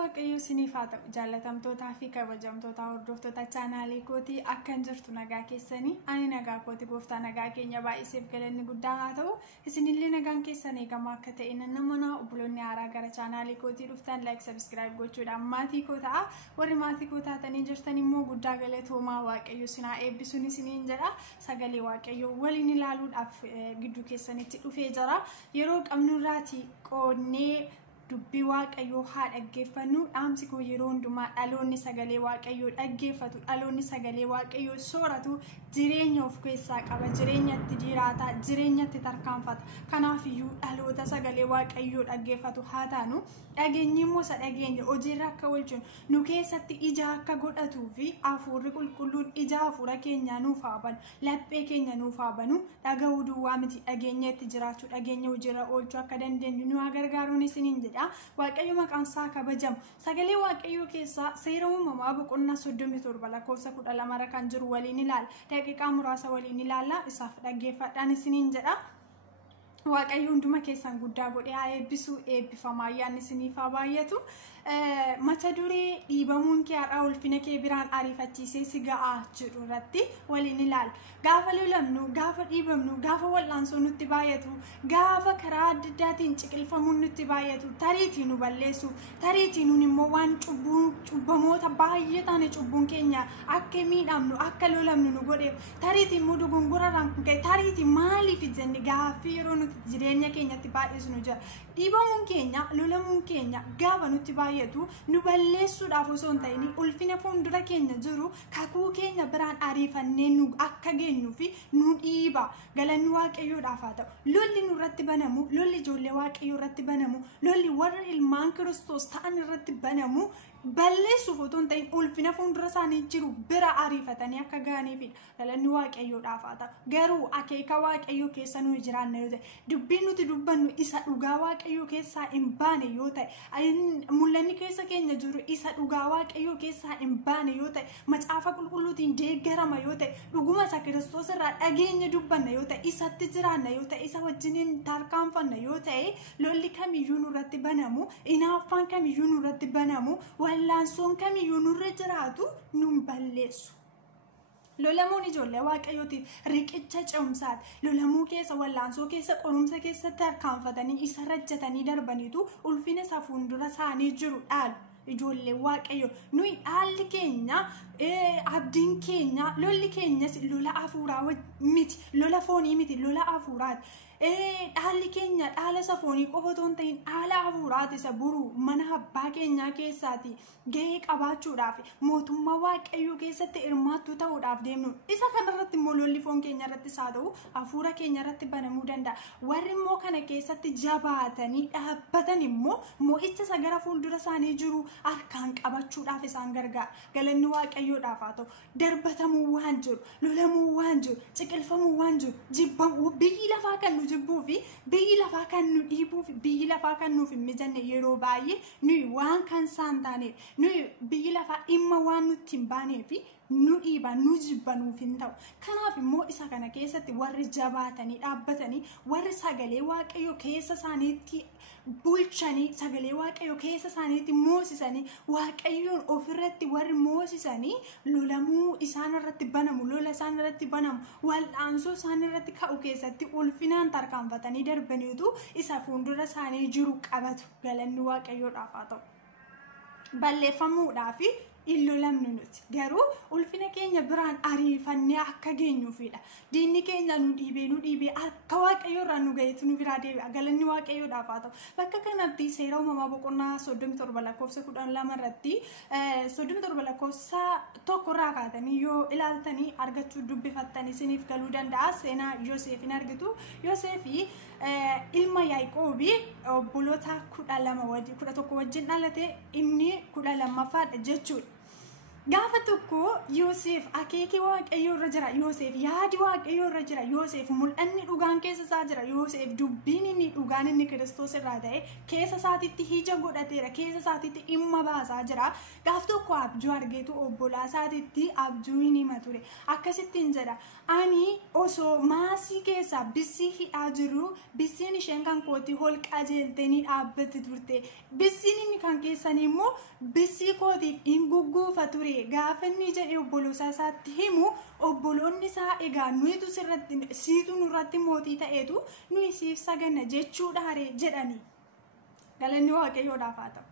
waaqayyo isiniif haa ta'u jaalatamtootaa fi kabajamtoota hordoftoota chaanaalii kootii akkan jirtu nagaa keessanii ani nagaa kooti gooftaa nagaa keenya baay'iseef galanni guddaa haa ta'u isinillee nagaan keessan eegamaa akka ta'e nama obboloonni haaraa gara chaanaalii kootii dhuftan like subscribe gochuudhaan maatii koo ta'a warri maatii koo taatanii jirtan immoo guddaa galatoomaa waaqayyo sinaa eebbisuun isiniin jedha sagalee waaqayyo waliin ilaaluudhaaf gidduu keessanitti dhufee jira yeroo qabnurraati qoonnee dubbii waaqayyo haa dhaggeeffannu dhaamsi koo yeroo hundumaa dhaloonni sagalee waaqayyo dhaggeeffatu dhaloonni sagalee waaqayyo sooratu jireenya of keessaa qaba jireenyatti jiraata jireenyatti tarkaanfata kanaaf iyyuu dhaloota sagalee waaqayyo dhaggeeffatu haa taanu dhageenyi immoo isa dhageenya hojiirra akka oolchuun nu keessatti ija akka godhatuu fi hafuurri qulqulluun ija hafuura keenya nuuf haa banu laphee keenya nuuf haa banu dhaga'uu duwwaa miti dhageenya itti jiraachuu dhageenya hojiirra oolchuu akka dandeenyu nu haa gargaaruun isiniin jedha waaqayyo maqaan isaa kabajamu sagalee waaqayyo keessaa seera uumamaa boqonnaa 37 lakkoofsa 12 kan jiru waliin ilaala daqiiqaa muraasa waliin ilaalla isaaf dhaggeeffadhaan isiniin jedha waaqayyo hunduma keessan guddaa godhee haa eebbisu eebbifamaa ayyaanni isiniif haa baay'atu mata duree dhiibamuun kee har'a ulfina kee biraan ariifachiisee si ga'aa jedhu irratti waliin ilaala gaafa lolamnu gaafa dhiibamnu gaafa wal'aansoo nutti baay'atu gaafa karaa adda addaatiin ciqilfamuun nutti baay'atu tariitii nu balleessu tariitii nuun immoo waan cubbamoota baay'ee taane cubbuun keenya akka miidhamnu akka lolamnu nu godheef tariitii immoo dogongorarraan ka'e tariitii maaliif jenne gaaffii yeroo nuti jireenya keenyatti baay'isnu jira dhiibamuun keenya lolamuun keenya gaafa nutti baay'atu nu balleessuudhaaf osoo hin ta'in ulfina fuuldura keenya jiru kakuu keenya biraan ariifannee nu akka geenyu fi nu dhiiba galanni waaqayyoodhaaf haa ta'u lolli nurratti banamu lolli ijoollee waaqayyoo irratti banamu lolli warra ilmaan kiristoos ta'an irratti banamu balleessuuf otoo hin ta'in ulfina fuuldura isaanii jiru bira ariifatanii akka ga'aniifidha galanni waaqayyoodhaaf haa ta'u garuu akeeka waaqayyoo keessa nu jiraanna yoo ta'e dubbiin nuti dubbannu isa dhugaa waaqayyoo keessaa hin baane yoo ta'e mul'anni keessa keenya jiru isa dhugaa waaqayyoo keessaa hin baane yoo ta'e macaafa qulqulluutiin deeggarama yoo ta'e dhuguma isa kiristoos irraa dhageenya dubbanna yoo ta'e isatti jiraanna yoo ta'e isa wajjiniin tarkaanfanna yoo ta'e lolli kamiyyuu nurratti banamu hinaaffaan kamiyyuu nurratti banamu wal'aansoon kamiyyuu nurra jiraatu nun balleessu lolamuun ijoollee waaqayyootiif riqicha ce'umsaati lolamuu keessa wal'aansoo keessa qorumsa keessatti tarkaanfatanii isa rajjatanii darbaniitu ulfina isa fuuldura isaanii jiru dhaalu ijoollee waaqayyo nuyi dhaalli keenya abdiin keenya lolli keenyas lola hafuuraa miti lola foonii miti lola hafuuraati dhaalli keenya dhaala safoonii qofa otoo hin ta'in dhaala hafuuraati isa buru mana abbaa keenyaa keessaati gahee qabaachuudhaaf mootummaa waaqayyoo keessatti hirmaattuu ta'uudhaaf deemnu isa kanarratti immoo lolli foon keenya irratti haa ta'u hafuura keenya irratti banamuu danda'a warri immoo kana keessatti jabaatanii dhaabbatan immoo mo'icha isa gara fuuldura isaanii jiru harkaan qabachuudhaaf isaan gargaara galanni waaqayyoodhaaf haa ta'u darbatamuu waan jiru lolamuu waan jiru ciqilfamuu waan jiru jibbamuu biyyi lafaa kan nu jibbuu fi biyyi lafaa kan nu dhiibuu fi biyyi lafaa kan nuuf hin mijanne yeroo baay'ee nuyi waan kan isaan taaneef nuyi biyyi lafaa dhimma waan nutti hin baanee fi nu dhiiba nu jibbanuuf hin ta'u kanaaf immoo isa kana keessatti warri jabaatanii dhaabbatanii warri sagalee waaqayyoo keessa isaaniitti bulchanii sagalee waaqayyoo keessa isaaniitti moosisanii waaqayyoon ofirratti warri moosisanii lolamuu isaan irratti banamu lola isaan irratti banamu wal'aansoo isaan irratti ka'u keessatti ulfinaan tarkaanfatanii darbaniitu isa fuuldura isaanii jiru qabatu galanni waaqayyoodhaaf haa ta'u balleeffamuudhaaf illolamnu nuti garuu ulfina keenya biraan ariifannee akka geenyuufidha diinni keenya nu dhiibee akka waaqayyoo irraa nu gaheetu nu biraa deebi'a galanni waaqayyoodhaaf haa ta'u bakka kanatti seera uumamaa boqonnaa 37 lakkoofsa 12 irratti 37 lakkoofsa 1 irraa kaatanii yoo ilaaltanii argachuu dubbifattanii isiniif galuu danda'a seenaa Yoosefin argitu Yoosefii ilma Yaaqoobii obboloota 11 wajjin dhalate inni 12ffaadha jechuudha gaafa tokko Yoosef akeekii waaqayyoo irra jira, Yoosef yaadi waaqayyoo irra jira, Yoosef mul'anni dhugaan keessa isaa jira, Yoosef dubbiin inni dhugaan inni Kiristoos irraa ta'e keessa isaatitti hija godhateera, keessa isaatitti dhimma baasaa jira. Gaaf tokko abjuu argeetu obbolaa isaatitti abjuu hin hima ture. Akkasittiin jedha, ani osoo maasii keessa bissii hidhaa jiru, bissiin isheen kan kooti ol qajeeltee ni dhaabbatti turte, bissiin inni kan keessanii immoo bissii kootiif hin gugguufa ture. Gaafa inni jedhee obboloosaa isaatti himu, obboloonni isaa egaa nuyitu siitu nurratti mootii ta'eetu nuyi siif saganna jechuudhaare jedhanii. Galanni waaqayyoodhaaf haa ta'u.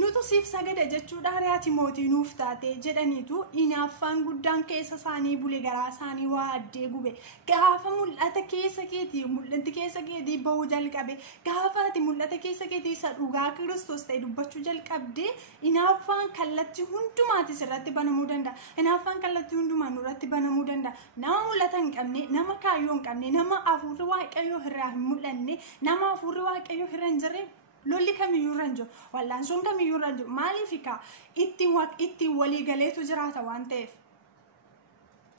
Nutu siif sagada jechuudhaare ati mootii nuuf taate jedhaniitu hinaaffaan guddaan keessa isaanii bule, garaa isaanii waa addee gube. Gaafa mul'ata keessa keetii, mul'anni keessa keetii bahuu jalqabe, gaafa ati mul'ata keessa keetii isa dhugaa Kiristoos ta'e dubbachuu jalqabde, hinaaffaan kallattii hundumaatis irratti banamuu danda'a. Hinaaffaan kallattii hundumaan irratti banamuu danda'a. Nama mul'ata hin qabne, nama kaayyoo hin qabne, nama hafuurri waaqayyoo irraa hin mul'anne, nama hafuurri waaqayyoo irra hin jirre lolli kamiyyuu irra hin jiru, wal'aansoon kamiyyuu irra hin jiru. Maaliif ittiin walii galeetu jiraata waan ta'eef.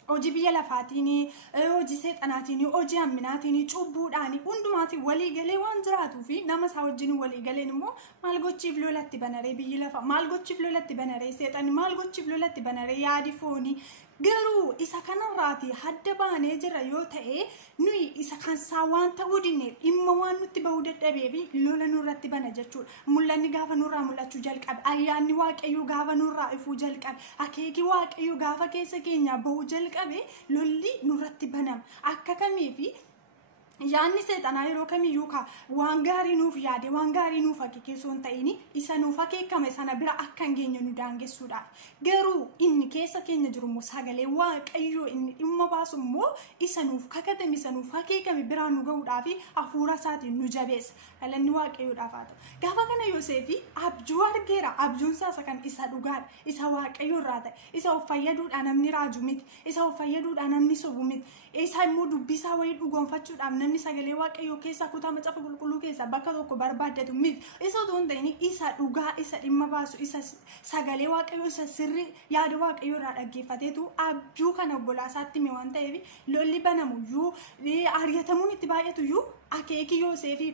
Hojii biyya lafaatiin, hojii seexanaatiin, hojii hamminaatiin, cubbuudhaan hundumaatiin walii galee waan jiraatuu fi nama isaa wajjin walii galeen immoo maal gochiif lolatti banaree biyyi lafa, maal gochiif lolatti banaree seexanni, maal gochiif lolatti banaree yaadi foonii. Garuu isa kanarraati hadda baanee jira yoo ta'e, nuyi isa kansaa waan ta'uu dinneef dhimma waan nutti bahuu dadhabee fi lola nurratti bana jechuudha. Mul'anni gaafa nurraa mul'achuu jalqabe, ayyaanni waaqayyoo gaafa nurraa ifuu jalqabe, akeekii waaqayyoo gaafa keessa keenya bahuu jalqabe, lolli nurratti banama. Akka kamiifi yaanni seexanaa yeroo kamiyyuu waan gaarii nuuf yaade, waan gaarii nuuf akeekesoo hin ta'in, isa nuuf akeekame sana bira akka hin geenye nu daangessuudhaaf. Garuu inni keessa keenya jiru immoo sagalee waaqayyoo inni dhimma baasu immoo isa nuuf kakatame, isa nuuf akeekame biraa nu gahuudhaaf hafuura isaatiin nu jabeessa. Galanni waaqayyoodhaaf haa ta'u. Gaafa kana Yoosefi abjuu argeera. Abjuun isaa kan isa dhugaadha, isa waaqayyoo irraa ta'e, isa of fayyaduudhaan namni raaju miti, isa of fayyaduudhaan namni sobu miti, isa immoo dubbisaa wayii dhugoonfachuudhaan namni sagalee waaqayyoo keessaa kutaa macaafa qulqulluu keessaa bakka tokko barbaaddatu miti. Isa otoo hin ta'in isa dhugaa, isa dhimma baasu, isa sagalee waaqayyoo, isa sirrii yaada waaqayyoo irraa dhaggeeffateetu abjuu kana obbolaa isaatti hime waan ta'eef lolli banamuyyuu, ari'atamuun itti baay'atuyyuu akeekii Yoosefii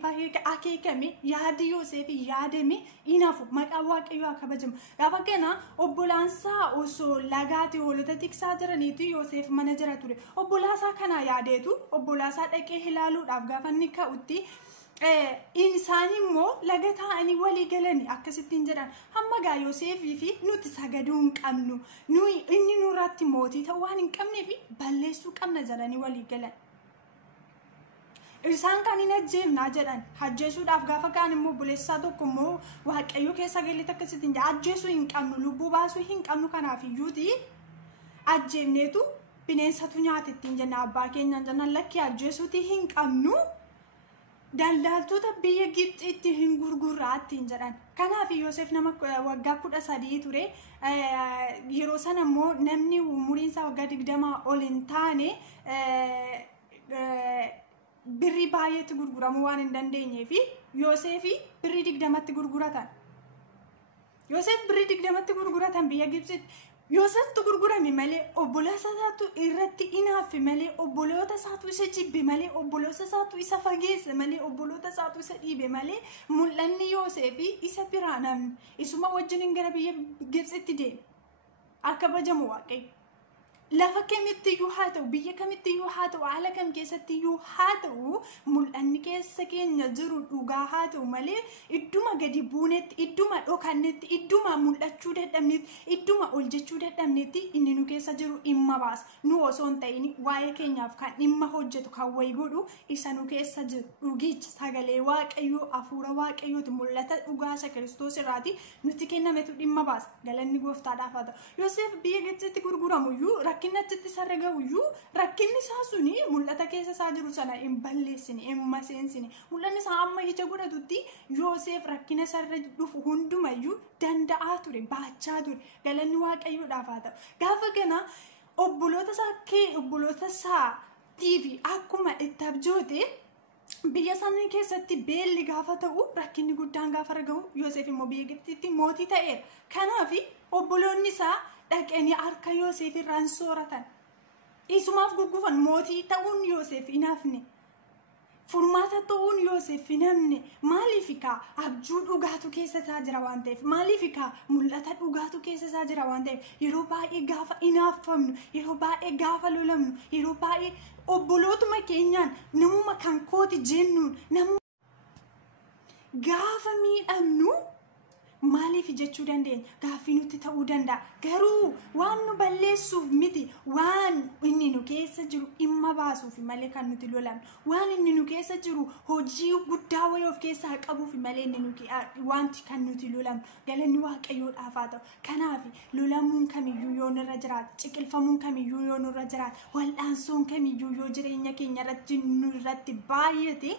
akeekame, yaadi Yoosefii yaadame hinaafu, maqaan waaqayyoo haa kabajamu. Gaafa kana obbolaansaa osoo lagaatti hoolota tiksaa jiraniitu Yoosef mana jira ture. Obbolaasaa kana yaadeetu obbolaasaa dhaqee ilaaluudhaaf gaafa inni ka'utti insaan immoo laga taa'anii walii galanii akkasittiin jedhan, hamma gaa Yoosefii fi nuti sagaduu hin qabnu, nuyi inni nurratti mootii ta'uu waan hin qabneef balleessuu qabna jedhanii walii galan. Isaan kan hin ajjeefnaa jedhan, ajjeesuudhaaf gaafa kaan immoo buleessaa tokko immoo waaqayyoo keessa galeet akkasittiin jedha, ajjeesuu hin qabnu, lubbuu baasuu hin qabnu, kanaaf iyyuuti ajjeefneetu bineensatu nyaatettiin jenna. Abbaa keenyaan jennaan lakkii ajjeesuuti hin qabnu, daldaltoota biyya Gibxiitti hin gurguraattiin jedhan. Kanaaf Yoosef nama waggaa 13 ture. Yeroo sana immoo namni umuriin isaa waggaa 20 ol hin taane birrii baay'eetti gurguramuu waan hin dandeenyeefi Yoosefi birrii 20tti gurguratan. Yoosef birrii 20tti gurguratan biyya Gibxiitti. Yooseftu gurgurame malee obbolaasa isaatu irratti hinaafe malee, obboloota isaatu isa jibbe malee, obboloota isaatu isa fageesse malee, obboloota isaatu isa dhiibe malee, mul'anni Yoosefi isa biraa namni isuma wajjin gara biyya Gibxiitti deeme. Akka kabajamu waaqayyo. Lafa kamittiyuu haa ta'u, biyya kamittiyuu haa ta'u, haala kam keessattiyyuu haa ta'u, mul'anni keessa keenya jiru dhugaa haa ta'u malee idduma gadi buunetti, idduma dhokannetti, idduma mul'achuu dadhabnetti, idduma ol jechuu dadhabnetti inni nu keessa jiru dhimma baasa. Nu osoo hin ta'in waa'ee keenyaaf kan dhimma hojjetu, kan wayii godhu isa nu keessa jiru dhugichi sagalee waaqayyoo, hafuura waaqayyooti, mul'ata dhugaa isa Kiristoos irraati nutti kennametu dhimma baasa. Galanni gooftaadhaaf haa ta'u. Yoosef biyya Gibxiitti gurguramuyyuu rakkinni achitti isa ragahuyyuu, rakkinni isaa suni mul'ata keessa isaa jiru sana hin balleessine, hin maseensine. Mul'anni isaa amma ija godhatutti Yoosef rakkina isarra dhufu hundumayyuu danda'aa ture, baachaa ture. Galanni waaqayyoodhaaf haa ta'u. Gaafa kana obboloota isaatiif akkuma itti abjoote biyya sana keessatti beelli gaafa ta'u rakkinni guddaan gaafa argamu Yoosef immoo biyya Gibxitti mootii ta'eera. Kanaaf obboloonni isaa dhaqanii harka Yoosef irraan sooratan. Isumaaf guggufan mootii ta'uun Yoosef hinaafne. Furmaata ta'uun Yoosef hinaafne. Maaliif kaa abjuu dhugaatu keessa isaa jira waan ta'eef. Maaliif kaa mul'ata dhugaatu keessa isaa jira waan ta'eef. Yeroo baay'ee gaafa hinaafamnu, yeroo baay'ee gaafa lolamnu, yeroo baay'ee obbolootuma keenyaan namuma kan kooti jennuun namuma gaafa miidhamnu maaliif jechuu dandeenya? Gaaffii nutti ta'uu danda'a. Garuu waan nu balleessuuf miti, waan inni nu keessa jiru dhimma baasuuf malee kan nuti lolamnu, waan inni nu keessa jiru hojii guddaa wayii of keessaa qabuuf malee wanti kan nuti lolamnu. Galanni Waaqayyoodhaaf haa ta'u. Kanaaf lolamuun kamiyyuu yoo nurra jiraate, ciqilfamuun kamiyyuu yoo nurra jiraate, wal'aansoon kamiyyuu yoo jireenya keenya irratti nurratti baay'ate,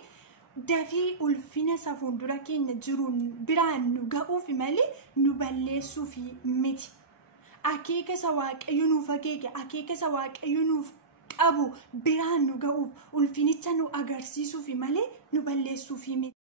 dafii ulfina isa fuuldura keenya jiru biraan nu ga'uuf malee nu balleessuuf miti. Akeeka isa Waaqayyo nuuf akeeke, akeeka isa Waaqayyo nuuf qabu biraan nu ga'uuf ulfinicha nu agarsiisuuf malee nu balleessuuf miti.